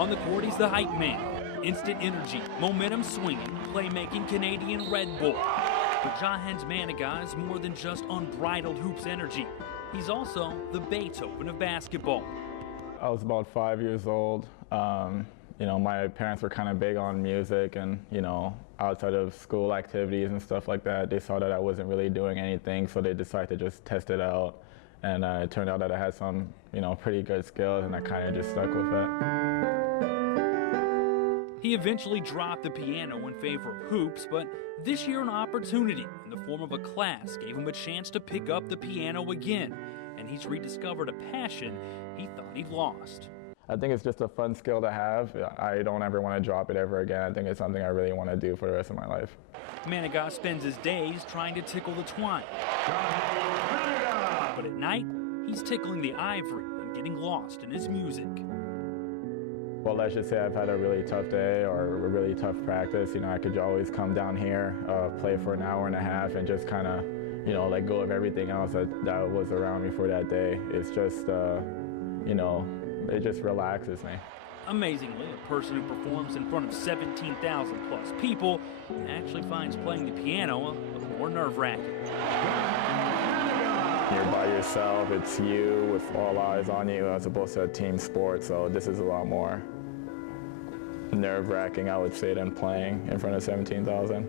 On the court, he's the hype man. Instant energy, momentum swinging, playmaking Canadian Red Bull. But Jahenns Manigat is more than just unbridled hoops energy. He's also the Beethoven of basketball. I was about 5 years old. My parents were kind of big on music and, outside of school activities and stuff like that, they saw that I wasn't really doing anything, so they decided to just test it out. And it turned out that I had some, pretty good skills, and I kind of just stuck with it. He eventually dropped the piano in favor of hoops, but this year an opportunity in the form of a class gave him a chance to pick up the piano again, and he's rediscovered a passion he thought he'd lost. I think it's just a fun skill to have. I don't ever want to drop it ever again. I think it's something I really want to do for the rest of my life. Manigat spends his days trying to tickle the twine. But at night, he's tickling the ivory and getting lost in his music. Well, let's just say I've had a really tough day or a really tough practice. I could always come down here, play for an hour and a half, and just kind of, let go of everything else that was around me for that day. It's just, it just relaxes me. Amazingly, a person who performs in front of 17,000 plus people actually finds playing the piano a little more nerve-wracking. You're by yourself, it's you with all eyes on you as opposed to a team sport, so this is a lot more nerve-wracking, I would say, than playing in front of 17,000.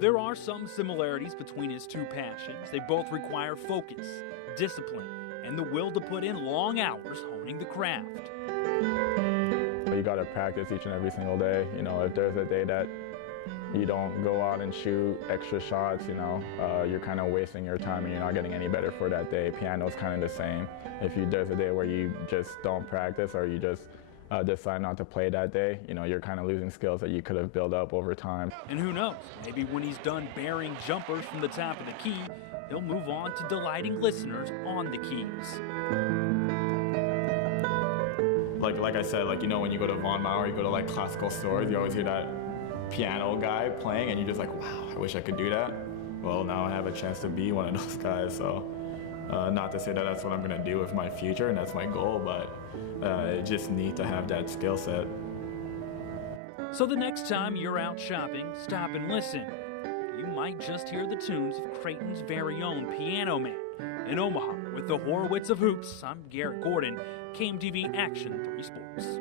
There are some similarities between his two passions. They both require focus, discipline, and the will to put in long hours honing the craft. You got to practice each and every single day. If there's a day that you don't go out and shoot extra shots, you're kind of wasting your time and you're not getting any better for that day. Piano's kind of the same. If there's a day where you just don't practice or you just decide not to play that day, you're kind of losing skills that you could have built up over time. And who knows, maybe when he's done burying jumpers from the top of the key, he'll move on to delighting listeners on the keys. Like I said, when you go to Von Maur, you go to classical stores, you always hear that piano guy playing and you're just like, wow, I wish I could do that. Well, now I have a chance to be one of those guys, so not to say that that's what I'm going to do with my future and that's my goal, but I just need to have that skill set. So the next time you're out shopping, stop and listen. You might just hear the tunes of Creighton's very own Piano Man. In Omaha, with the Horowitz of Hoops, I'm Garrett Gordon, KMTV Action 3 Sports.